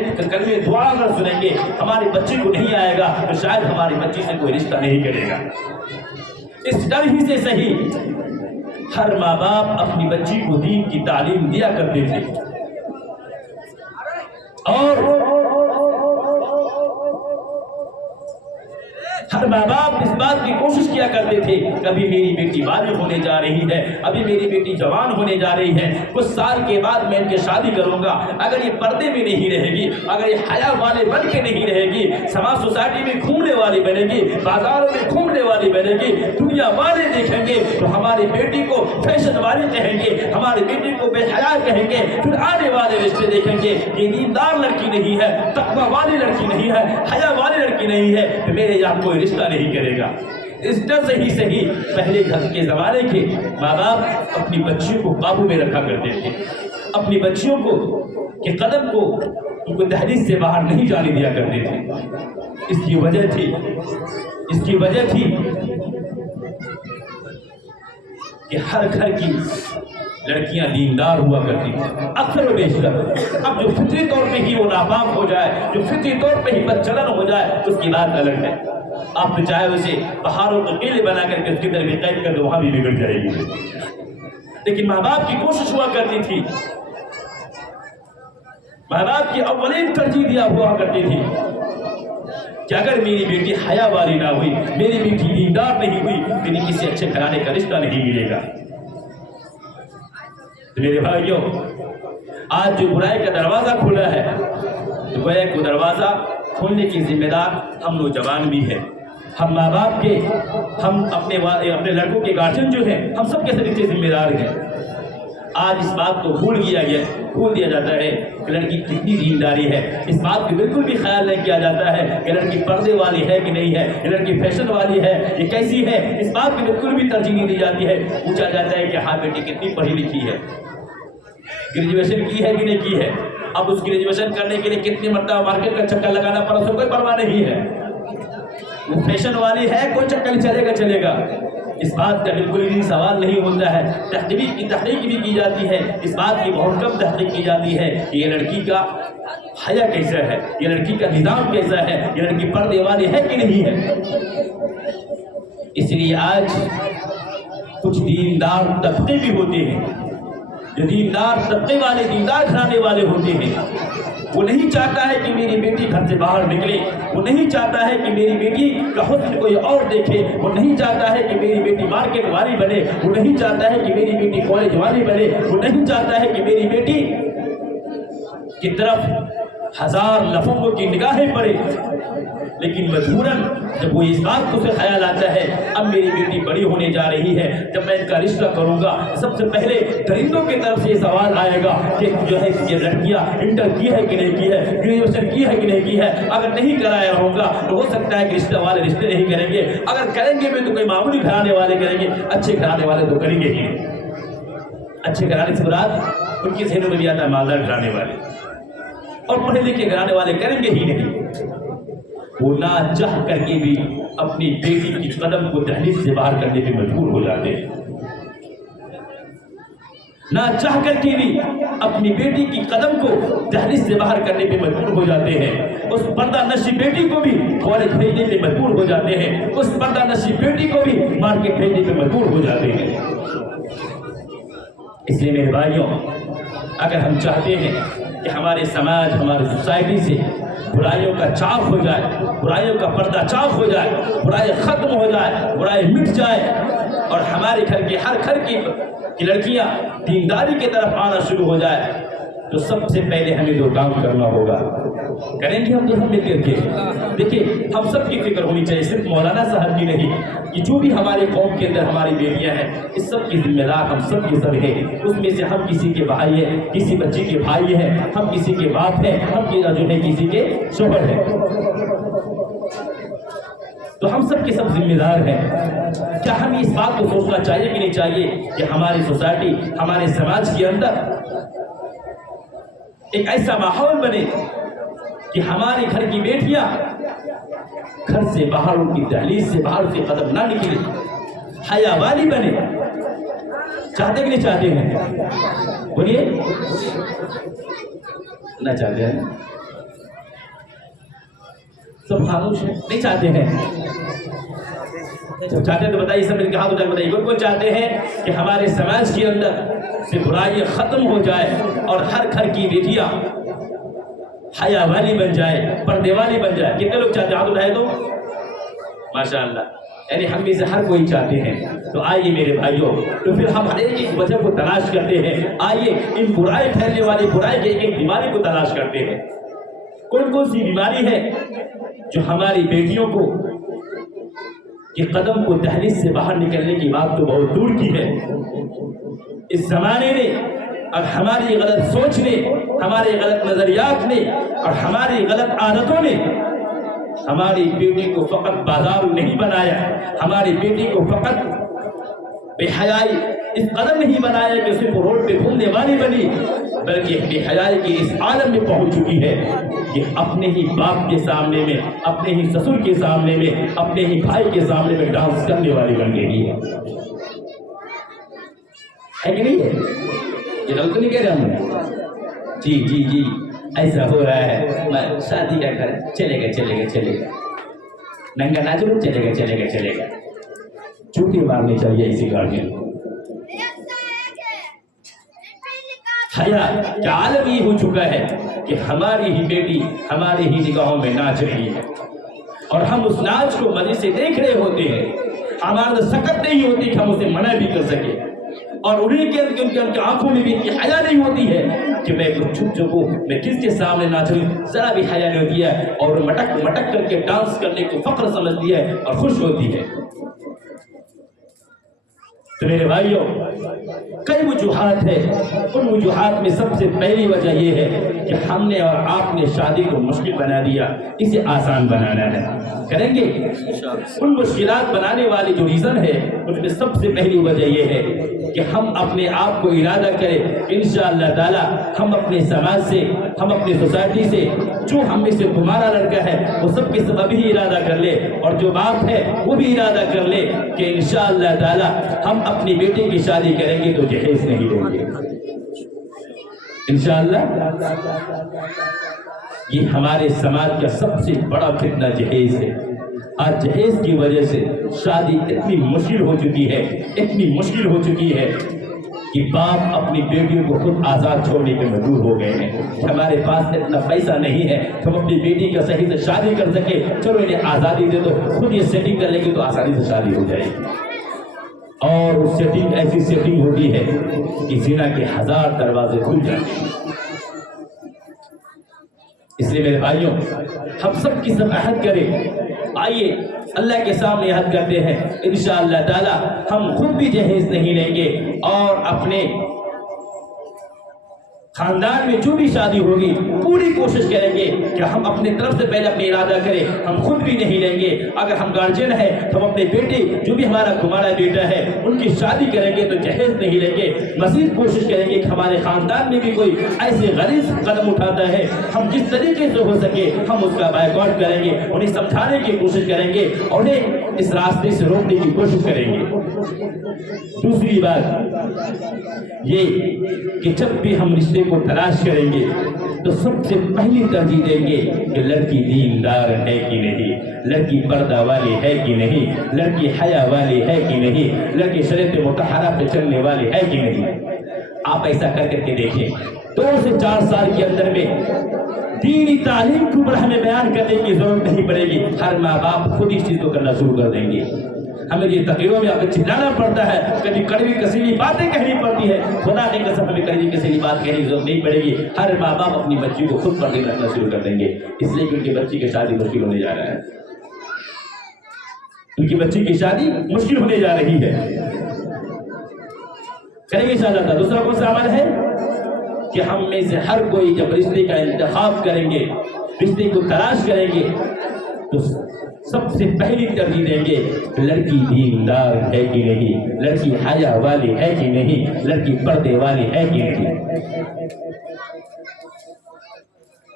دعا اگر سنیں گے، ہماری بچی کو نہیں آئے گا تو شاید ہماری بچی سے کوئی رشتہ نہیں کرے گا۔ اس ڈر ہی سے صحیح ہر ماں باپ اپنی بچی کو دین کی تعلیم دیا کرتے تھے، اور ہر ماں باپ اس بات کی کوشش کیا کرتے تھے کبھی میری بیٹی بالغ ہونے جا رہی ہے، ابھی میری بیٹی جوان ہونے جا رہی ہے، کچھ سال کے بعد میں ان کے شادی کروں گا، اگر یہ پردے میں نہیں رہے گی، اگر یہ حیا والے بن کے نہیں رہے گی، سماج سوسائٹی میں گھومنے والی بنے گی، بازاروں میں گھومنے والی بنے گی، دنیا والے دیکھیں گے تو ہماری بیٹی کو فیشن والی کہیں گے، ہماری بیٹی کو بے حیا کہیں گے، پھر آنے والے رشتے دیکھیں گے یہ دیندار لڑکی نہیں ہے، تقویٰ والی لڑکی نہیں ہے، حیا والی لڑکی نہیں ہے، تو میرے یہاں کوئی رشتہ نہیں کرے گا۔ اس ڈر سے ہی صحیح پہلے گھر کے زمانے کے ماں باپ اپنی بچیوں کو قابو میں رکھا کرتے تھے، اپنی بچیوں کو کے قدم کو ان کو دہلیز سے باہر نہیں جانے دیا کرتے تھے۔ اس کی وجہ تھی کہ ہر گھر کی لڑکیاں دیندار ہوا کرتی ہیں، اکثر و بیشتر۔ اب جو فطری طور پہ ہی وہ ناپاک ہو جائے، جو فطری طور پہ ہی بدچلن ہو جائے، اس کی بات الگ ہے۔ آپ تو چاہے اسے پہاڑوں کو قلعے بنا کر کے اس کی طرف قید کر دو، وہاں بھی بگڑ جائے گی۔ لیکن ماں باپ کی کوشش ہوا کرتی تھی، ماں باپ کی اولین ترجیح دیا ہوا کرتی تھی کہ اگر میری بیٹی حیا والی نہ ہوئی، میری بیٹی دیندار نہیں ہوئی، میری کسی اچھے گھرانے کا رشتہ نہیں ملے گا۔ تو میرے بھائیوں، آج جو برائی کا دروازہ کھلا ہے، تو گویا کہ دروازہ کھولنے کی ذمہ دار ہم نوجوان بھی ہیں، ہم ماں باپ کے، ہم اپنے لڑکوں کے گارجین جو ہیں، ہم سب کے سب ذمہ دار ہیں۔ آج اس بات کو بھول دیا جاتا ہے کہ لڑکی کتنی دینداری ہے، اس بات کو بالکل بھی خیال نہیں کیا جاتا ہے کہ لڑکی پردے والی ہے کہ نہیں ہے، یہ لڑکی فیشن والی ہے، یہ کیسی ہے، اس بات کی بالکل بھی ترجیح نہیں دی جاتی ہے۔ پوچھا جاتا ہے کہ ہاں بیٹی کتنی پڑھی لکھی ہے، گریجویشن کی ہے کہ نہیں کی ہے، اب اس گریجویشن کرنے کے لیے کتنی مرتبہ مارکیٹ کا چکر لگانا پڑا، اس کو کوئی پرواہ نہیں ہے، وہ فیشن والی ہے، کوئی چکر چلے گا، اس بات کا بالکل بھی سوال نہیں ہوتا ہے۔ تحقیق بھی کی جاتی ہے، اس بات کی بہت کم تحقیق کی جاتی ہے کہ یہ لڑکی کا حیا کیسا ہے، یہ لڑکی کا نظام کیسا ہے، یہ لڑکی پردے والی ہے کہ نہیں ہے۔ اس لیے آج کچھ دیندار طبقے بھی ہوتے ہیں، جو دیندار طبقے والے، دیندار گھرانے والے ہوتے ہیں، وہ نہیں چاہتا ہے کہ میری بیٹی گھر سے باہر نکلے، وہ نہیں چاہتا ہے کہ میری بیٹی کا حسن کوئی اور دیکھے، وہ نہیں چاہتا ہے کہ میری بیٹی مارکیٹ والی بنے، وہ نہیں چاہتا ہے کہ میری بیٹی کالج والی بنے، وہ نہیں چاہتا ہے کہ میری بیٹی کی طرف ہزار لفظوں کی نگاہیں پڑے۔ لیکن مجبوراً جب وہ اس بات کو سے خیال آتا ہے اب میری بیٹی بڑی ہونے جا رہی ہے، جب میں ان کا رشتہ کروں گا سب سے پہلے درندوں کی طرف سے یہ سوال آئے گا کہ جو ہے یہ لڑکیاں انٹر کی ہے کہ نہیں کی ہے، گریجویشن کی ہے کہ نہیں کی ہے۔ اگر نہیں کرایا ہوگا تو ہو سکتا ہے کہ رشتہ والے رشتے نہیں کریں گے، اگر کریں گے بھی تو کوئی معمولی گھرانے والے کریں گے، اچھے گھرانے والے تو کریں گے ہی نہیں۔ اچھے گھرانے سے مراد ان کے ذہنوں میں بھی آتا ہے مالدار گھرانے والے، اور پڑھے لکھے گھرانے والے کریں گے ہی نہیں۔ وہ نہ چاہ کر کے بھی اپنی بیٹی کی قدم کو دہلیز سے باہر کرنے پہ مجبور ہو جاتے ہیں، نہ چاہ کر کے بھی اپنی بیٹی کی قدم کو دہلیز سے باہر کرنے پہ مجبور ہو جاتے ہیں، اس پردہ نشی بیٹی کو بھی کالج بھیجنے پہ مجبور ہو جاتے ہیں، اس پردہ نشی بیٹی کو بھی مارکیٹ بھیجنے پہ مجبور ہو جاتے ہیں۔ اس لیے میرے بھائیوں، اگر ہم چاہتے ہیں کہ ہمارے سماج، ہماری سوسائٹی سے برائیوں کا چاک ہو جائے، برائیوں کا پردہ چاک ہو جائے، برائی ختم ہو جائے، برائی مٹ جائے، اور ہمارے گھر کی ہر گھر کی لڑکیاں دینداری کی طرف آنا شروع ہو جائے، تو سب سے پہلے ہمیں دو کام کرنا ہوگا۔ کریں گے ہم تو ہم مل کر کے، دیکھیں ہم سب کی فکر ہونی چاہیے، صرف مولانا صاحب کی نہیں، کہ جو بھی ہمارے قوم کے اندر ہماری بیٹیاں ہیں، اس سب کی ذمہ دار ہم سب کے سب ہیں۔ اس میں سے ہم کسی کے بھائی ہیں، کسی بچے کے بھائی ہیں، ہم کسی کے باپ ہیں، ہم جو ہے کسی کے شوہر ہیں، تو ہم سب کے سب ذمہ دار ہیں۔ کیا ہمیں اس بات کو سوچنا چاہیے کہ نہیں چاہیے کہ ہماری سوسائٹی، ہمارے سماج کے اندر ایک ایسا ماحول بنے کہ ہمارے گھر کی بیٹیاں گھر سے باہر، ان کی دہلیز سے باہر سے قدم نہ نکلے، حیا والی بنے. چاہتے کہ نہیں چاہتے ہیں؟ بولیے. نہ چاہتے ہیں، سب خاموش ہیں، نہیں چاہتے ہیں. جب چاہتے ہیں تو بتائیے، سب مل کے ہاتھ اٹھا کے بتائیے کون کون چاہتے ہیں کہ ہمارے سماج کے اندر سے برائی ختم ہو جائے اور ہر گھر کی بیٹیاں حیا والی بن جائے، پردے والی بن جائے. کتنے لوگ چاہتے ہیں؟ ہاتھ اٹھائے تو ماشاءاللہ. یعنی ہم میں سے ہر کوئی چاہتے ہیں. تو آئیے میرے بھائیوں، تو پھر ہم ہر ایک وجہ کو تلاش کرتے ہیں. آئیے ان برائی پھیلنے والی برائی کے ایک بیماری کو تلاش کرتے ہیں. کون کون سی بیماری ہے جو ہماری بیٹیوں کو کہ قدم کو دہلیز سے باہر نکلنے کی بات تو بہت دور کی ہے. اس زمانے نے اور ہماری غلط سوچ نے، ہمارے غلط نظریات نے اور ہماری غلط عادتوں نے ہماری بیٹی کو فقط بازار نہیں بنایا، ہماری بیٹی کو فقط بے حیائی اس قدر نہیں بنایا کہ صرف روڈ پہ گھومنے والی بنی، بلکہ بے حیائی کی اس عالم میں پہنچ چکی ہے کہ اپنے ہی باپ کے سامنے میں، اپنے ہی سسر کے سامنے میں، اپنے ہی بھائی کے سامنے میں ڈانس کرنے والی بن گئی ہے کہ نہیں ہے؟ یہ غلط نہیں کہہ رہے ہم؟ جی جی جی ایسا ہو رہا ہے. شادی کا گھر چلے گا چلے گا چلے گا، ننگا ناچو چلے گا چلے گا چلے گا. چوٹی مارنی چاہیے اسی گارڈین. حیا کا عالم یہ ہو چکا ہے کہ ہماری ہی بیٹی ہماری ہی نگاہوں میں ناچ رہی ہے اور ہم اس ناچ کو مزے سے دیکھ رہے ہوتے ہیں. ہمارا سکت نہیں ہوتی کہ ہم اسے منع بھی کر سکیں، اور انہیں کے ان کی آنکھوں میں بھی اتنی حیا نہیں ہوتی ہے کہ میں کچھ چھپ چکوں، میں کس کے سامنے ناچوں. ذرا بھی حیا نہیں ہوتی ہے اور مٹک مٹک کر کے ڈانس کرنے کو فخر سمجھتی ہے اور خوش ہوتی ہے. تو میرے بھائیوں، کئی وجوہات ہیں. ان وجوہات میں سب سے پہلی وجہ یہ ہے کہ ہم نے اور آپ نے شادی کو مشکل بنا دیا. اسے آسان بنانا ہے. کریں گے؟ ان مشکلات بنانے والی جو ریزن ہے ان میں سب سے پہلی وجہ یہ ہے کہ ہم اپنے آپ کو ارادہ کریں انشاءاللہ تعالی ہم اپنے سماج سے، ہم اپنی سوسائٹی سے، جو ہم میں سے تمہارا لڑکا ہے وہ سب کے سب ابھی ارادہ کر لے، اور جو باپ ہے وہ بھی ارادہ کر لے کہ انشاءاللہ تعالی ہم اپنی بیٹی کی شادی کریں گے تو جہیز نہیں دیں گے انشاءاللہ. یہ ہمارے سماج کا سب سے بڑا فتنہ جہیز ہے. آج جہیز کی وجہ سے شادی اتنی مشکل ہو چکی ہے، اتنی مشکل ہو چکی ہے کہ باپ اپنی بیٹیوں کو خود آزاد چھوڑنے کے مجبور ہو گئے ہیں. ہمارے پاس اتنا پیسہ نہیں ہے کہ ہم اپنی بیٹی کا صحیح سے شادی کر سکے، چلو انہیں آزادی دے دو، خود یہ سیٹنگ کر لیں گے تو آسانی سے شادی ہو جائے گی. اور وہ سیٹنگ ایسی سیٹنگ ہوتی ہے کہ زنا کے 1000 دروازے کھل جاتے ہیں. اس لیے میرے بھائیوں، ہم سب کی سب عہد کریں. آئیے اللہ کے سامنے عہد کرتے ہیں انشاءاللہ تعالی ہم خود بھی جہیز نہیں لیں گے اور اپنے خاندان میں جو بھی شادی ہوگی پوری کوشش کریں گے کہ ہم اپنے طرف سے پہلے اپنے ارادہ کریں، ہم خود بھی نہیں لیں گے. اگر ہم گارجین ہیں تو ہم اپنے بیٹے جو بھی ہمارا بیٹا ہے ان کی شادی کریں گے تو جہیز نہیں لیں گے. مزید کوشش کریں گے کہ ہمارے خاندان میں بھی کوئی ایسے غلیظ قدم اٹھاتا ہے ہم جس طریقے سے ہو سکے ہم اس کا بائیکاٹ کریں گے، انہیں سمجھانے کی کوشش کریں گے اور انہیں اس راستے سے روکنے کی کوشش کریں گے. دوسری بات یہ کہ جب بھی ہم رشتے کو تلاش کریں گے تو سب سے پہلی ترجیح دیں گے کہ لڑکی دیندار ہے کہ نہیں، لڑکی پردہ والی ہے کہ نہیں، لڑکی حیا والی ہے کہ نہیں، لڑکی شریعت مطہرہ پہ چلنے والی ہے کہ نہیں. آپ ایسا کر کے دیکھیں 2 سے 4 سال کے اندر میں دینی تعلیم کے اوپر ہمیں بیان کرنے کی ضرورت نہیں پڑے گی. ہر ماں باپ خود اس چیز کو کرنا شروع کر دیں گے. ہمیں یہ تقریروں میں اگر چلانا پڑتا ہے، کبھی کڑوی کسیلی باتیں کہنی پڑتی ہے، خدا کی قسم ہمیں کڑوی کسیلی بات کہنے کی ضرورت نہیں پڑے گی. ہر ماں باپ اپنی بچی کو خود پردے رکھنا شروع کر دیں گے، اس لیے کہ ان کی بچی کی شادی مشکل ہونے جا رہا ہے. ان کی بچی کی شادی مشکل ہونے جا رہی ہے. کریں گے انشاءاللہ تعالی. دوسرا کون سا عمل ہے کہ ہم میں سے ہر کوئی جب رشتے کا انتخاب کریں گے، رشتے کو تلاش کریں گے تو سب سے پہلی ترجیح دیں گے لڑکی دیندار ہے کہ نہیں، لڑکی حیا والی ہے کہ نہیں، لڑکی پردے والی ہے کہ نہیں.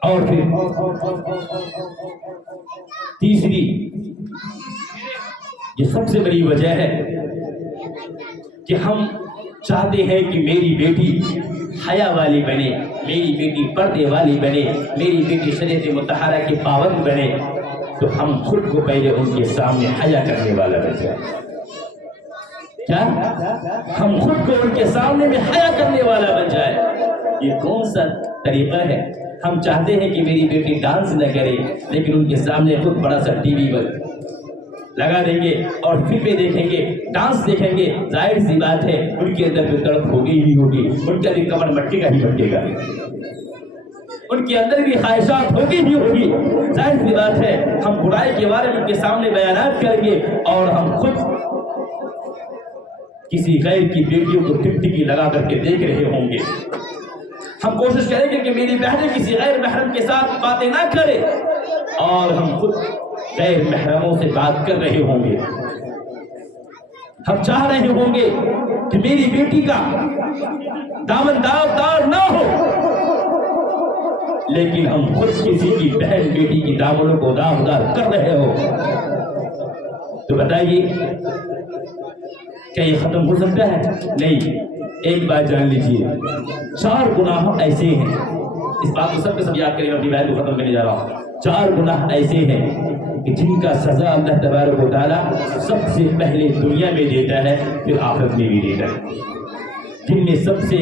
اور پھر تیسری یہ سب سے بڑی وجہ ہے کہ ہم چاہتے ہیں کہ میری بیٹی حیا والی بنے، میری بیٹی پردے والی بنے، میری بیٹی شریعت مطہرہ کی پابند بنے، تو ہم خود کو پہلے ان کے سامنے حیا کرنے والا بن جائیں۔ کیا ہم خود کو ان کے سامنے میں حیا کرنے والا بن جائے؟ یہ کون سا طریقہ ہے؟ ہم چاہتے ہیں کہ میری بیٹی ڈانس نہ کرے، لیکن ان کے سامنے خود بڑا سا ٹی وی لگا دیں گے اور فلمیں دیکھیں گے، ڈانس دیکھیں گے۔ ظاہر سی بات ہے ان کے اندر بھی تڑپ ہوگی ہی ہوگی، ان کا بھی کمر مٹکے گا ہی مٹکے گا، ان کے اندر بھی خواہشات ہوگی ہی ہوگی۔ ظاہر سی بات ہے ہم برائی کے بارے میں ان کے سامنے بیانات کریں گے اور ہم خود کسی غیر کی بیٹیوں کو ٹکٹکی لگا کر کے دیکھ رہے ہوں گے۔ ہم کوشش کریں گے کہ میری بہنیں کسی غیر محرم کے ساتھ باتیں نہ کرے، اور ہم خود غیر محرموں سے بات کر رہے ہوں گے۔ ہم چاہ رہے ہوں گے کہ میری بیٹی کا دامن داغدار نہ ہو، لیکن ہم خود کسی کی بہن بیٹی کی دامنوں کو داغدار کر رہے ہو، تو بتائیے کیا یہ ختم ہو سکتا ہے؟ نہیں۔ ایک بات جان لیجیے، 4 گناہ ایسے ہیں، اس بات کو سب کے سب یاد کریں، اپنی بات کو ختم کرنے جا رہا ہوں۔ 4 گناہ ایسے ہیں کہ جن کا سزا اللہ تبارک و تعالیٰ سب سے پہلے دنیا میں دیتا ہے، پھر آخرت میں بھی دیتا ہے۔ جن میں سب سے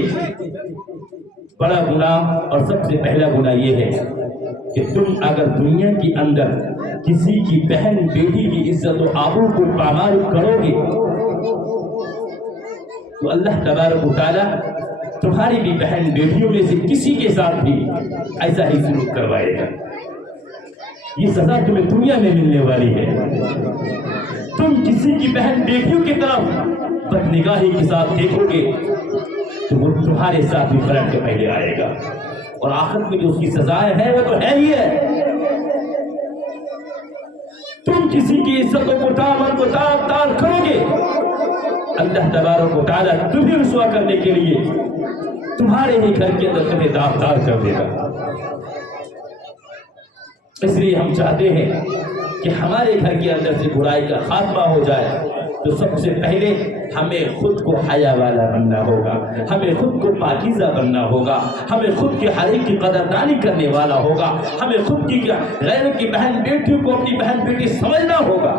بڑا گناہ اور سب سے پہلا گناہ یہ ہے کہ تم اگر دنیا کے اندر کسی کی بہن بیٹی کی عزت و آبرو کو پامال کرو گے تو اللہ تبارک و تعالیٰ تمہاری بھی بہن بیٹیوں میں سے کسی کے ساتھ بھی ایسا ہی سلوک کروائے گا۔ یہ سزا تمہیں دنیا میں ملنے والی ہے۔ تم کسی کی بہن بیٹیوں کی طرف بدنگاہی کے ساتھ دیکھو گے تو وہ تمہارے ساتھ بھی فرق کے پہلے آئے گا، اور آخرت میں جو اس کی سزائیں ہیں وہ تو ہے ہی ہے۔ تم کسی کی عزتوں کو دامن کو داغ دار کرو گے، اللہ تبارک و تعالیٰ تمہیں رسوا کرنے کے لیے تمہارے ہی گھر کے اندر تمہیں داغدار کر دے گا۔ اس لیے ہم چاہتے ہیں کہ ہمارے گھر کے اندر سے برائی کا خاتمہ ہو جائے، تو سب سے پہلے ہمیں خود کو حیا والا بننا ہوگا، ہمیں خود کو پاکیزہ بننا ہوگا، ہمیں خود کے ہر ایک کی قدردانی کرنے والا ہوگا، ہمیں خود کی غیروں کی بہن بیٹیوں کو اپنی بہن بیٹی سمجھنا ہوگا۔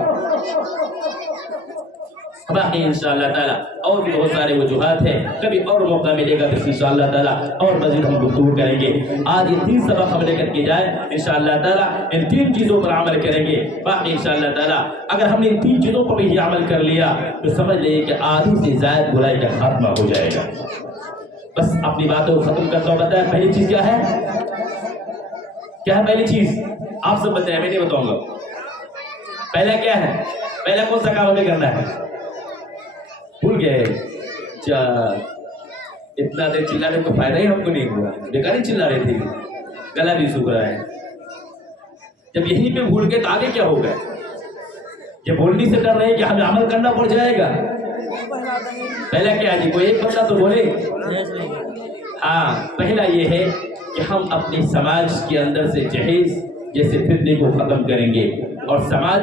باقی انشاءاللہ تعالیٰ اور بھی بہت سارے وجوہات ہیں، کبھی اور موقع ملے گا تو انشاءاللہ تعالیٰ اور مزید ہم گفتگو کریں گے۔ آج یہ 3 سبق ہم لے کر کے جائیں انشاءاللہ تعالیٰ، ان 3 چیزوں پر عمل کریں گے۔ باقی انشاءاللہ تعالیٰ اگر ہم نے ان 3 چیزوں پر بھی عمل کر لیا تو سمجھ لئے کہ آدھی سے زائد برائی کا خاتمہ ہو جائے گا۔ بس اپنی باتوں کو ختم کرتا ہوں۔ بتائیں پہلی چیز کیا ہے؟ کیا ہے پہلی چیز؟ آپ سب بتائیں، میں نہیں بتاؤں گا۔ پہلا کیا ہے؟ پہلا کون سا کام ہمیں کرنا ہے؟ بھول گئے؟ اتنا دیر چلانے کو فائدہ ہی ہم کو نہیں ہوا، بیکار ہی چلا رہے تھے، گلا بھی سوکھ رہا ہے۔ جب یہیں پہ بھول گئے تو آگے کیا ہوگا؟ یہ بولنے سے ڈر رہے کہ ہمیں عمل کرنا پڑ جائے گا۔ پہلا کیا ہے جی؟ کوئی ایک بندہ تو بولے۔ ہاں، پہلا یہ ہے کہ ہم اپنے سماج کے اندر سے جہیز جیسے فتنے کو ختم کریں گے، اور سماج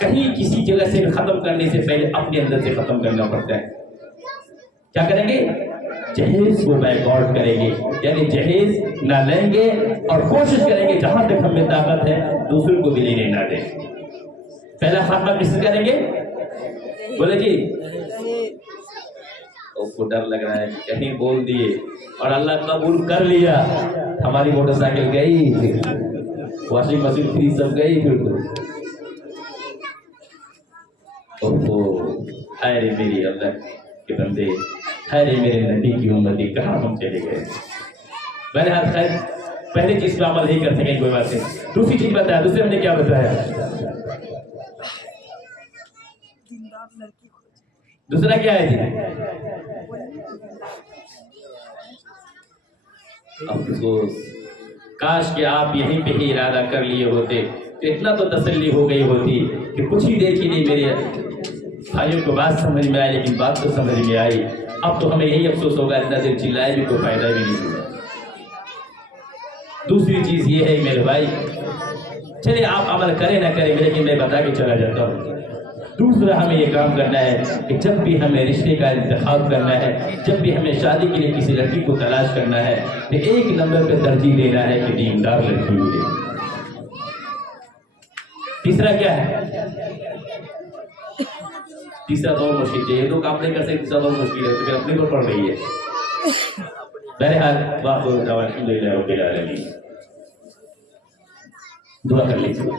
کہیں کسی جگہ سے ختم کرنے سے پہلے اپنے اندر سے ختم کرنا پڑتا ہے۔ کیا کریں گے؟ جہیز کو بیک آؤٹ کریں گے، یعنی جہیز نہ لیں گے، اور کوشش کریں گے جہاں تک ہم میں طاقت ہے دوسروں کو بھی لینے نہ دیں۔ پہلا خاتمہ کس سے کریں گے؟ بولے جی، اس کو ڈر لگ رہا ہے کہ کہیں بول دیے اور اللہ قبول کر لیا، ہماری موٹر سائیکل گئی، واشنگ مشین فریج سب گئی، پھر تو ہائے رے میری اللہ کے بندے، ہائے رے میرے نبی کی امتی، کہاں ہم چلے گئے۔ بہرحال خیر، پہلی چیز پہ عمل نہیں کر سکیں، کوئی بات نہیں۔ دوسری چیز بتایا، دوسرے ہم نے کیا بتایا؟ دوسرا کیا ہے جی؟ افسوس، کاش کہ آپ یہیں پہ ہی ارادہ کر لیے ہوتے تو اتنا تو تسلی ہو گئی ہوتی کہ کچھ ہی دیکھی نہیں میرے بھائیوں کو بات سمجھ میں آئی، لیکن بات تو سمجھ میں آئی۔ اب تو ہمیں یہی افسوس ہوگا اتنا دیر چلائے بھی کوئی فائدہ بھی نہیں ہوا۔ دوسری چیز یہ ہے میرے بھائی، چلے آپ عمل کریں نہ کریں، لیکن میں بتا کے چلا جاتا ہوں، دوسرا ہمیں یہ کام کرنا ہے کہ جب بھی ہمیں رشتے کا انتخاب کرنا ہے، جب بھی ہمیں شادی کے لیے کسی لڑکی کو تلاش کرنا ہے تو 1 نمبر پہ ترجیح دینا ہے کہ دیندار لڑکی ملے۔ تیسرا کیا ہے؟ تیسرا تو مشکل ہے، یہ لوگ آپ نہیں کر سکتے، تیسرا تو مشکل ہے، تو پھر اپنے پر پڑ رہی ہے۔ بہرحال وآخر دعوانا الحمدللہ رب العالمین۔ دعا کر لیجیے۔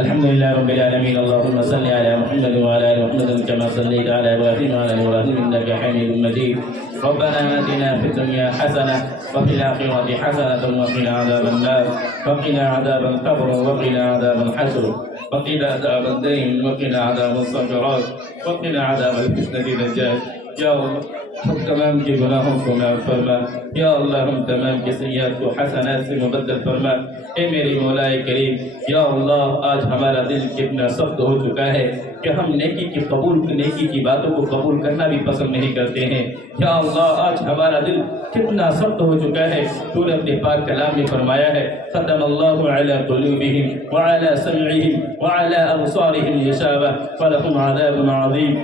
الحمد لله رب العالمين، اللهم صل على محمد وعلى ال محمد كما صليت على ابراهيم وعلى ال ابراهيم انك حميد مجيد. ربنا آتنا في الدنيا حسنه وفي الاخره حسنه وقنا عذاب النار، وقنا عذاب القبر، وقنا عذاب الحشر، وقنا عذاب الدين، وقنا عذاب الصغرات، وقنا عذاب الفتنه الدجال. یا اللہ ہم تمام کے گناہوں کو معاف فرما، یا اللہ ہم تمام کے سیئات کو حسنات سے مبدل فرما۔ اے میری مولا کریم، یا اللہ آج ہمارا دل کتنا سخت ہو چکا ہے کہ ہم نیکی کی باتوں کو قبول کرنا بھی پسند نہیں کرتے ہیں۔ یا اللہ آج ہمارا دل کتنا سخت ہو چکا ہے، تو نے اپنے پاک کلام میں فرمایا ہے ختم اللہ علی قلوبہم وعلی سمعہم وعلی ابصارہم غشاوہ فلہم عذاب عظیم،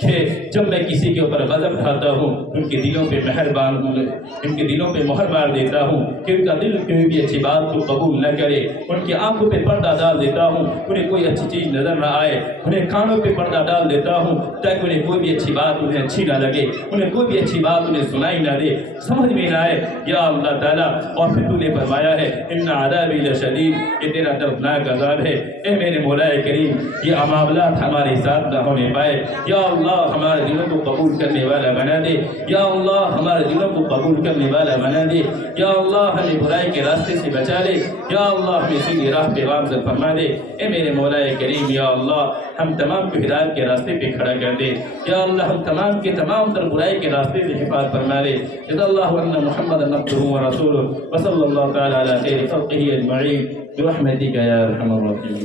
کہ جب میں کسی کے اوپر غضب اٹھاتا ہوں ان کے دلوں پہ مہر مار دیتا ہوں کہ ان کا دل کوئی بھی اچھی بات کو قبول نہ کرے، ان کی آنکھوں پہ پردہ ڈال دیتا ہوں انہیں کوئی اچھی چیز نظر نہ آئے، انہیں کانوں پہ پردہ ڈال دیتا ہوں تاکہ انہیں کوئی بھی اچھی بات انہیں اچھی نہ لگے، انہیں کوئی بھی اچھی بات انہیں سنائی نہ دے، سمجھ میں نہ آئے یا اللہ تعالیٰ۔ اور پھر تو نے فرمایا ہے ان عذابی لشدید، یہ تیرا دردناک عذاب ہے۔ اے میرے مولا کریم یہ معاملات ہمارے ساتھ نہ ہونے پائے، یا اللہ ہمارے دلوں کو قبول کرنے والا بنا دے، یا اللہ ہمارے دلوں کو قبول کرنے والا بنا دے، یا اللہ ہمیں برائی کے راستے سے بچا لے، یا اللہ ہمیں سیدھی راہ پہ گامزن فرما دے۔ اے میرے مولا کریم یا اللہ ہم تمام کو ہدایت کے راستے پہ کھڑا کر دے، یا اللہ ہم تمام کے تمام تر برائی کے راستے سے حفاظت فرما دے۔ جزا اللہ ان محمد عبدہ ورسولہ وصلی اللہ تعالی علی خیر خلقہ اجمعین برحمتک یا ارحم الراحمین۔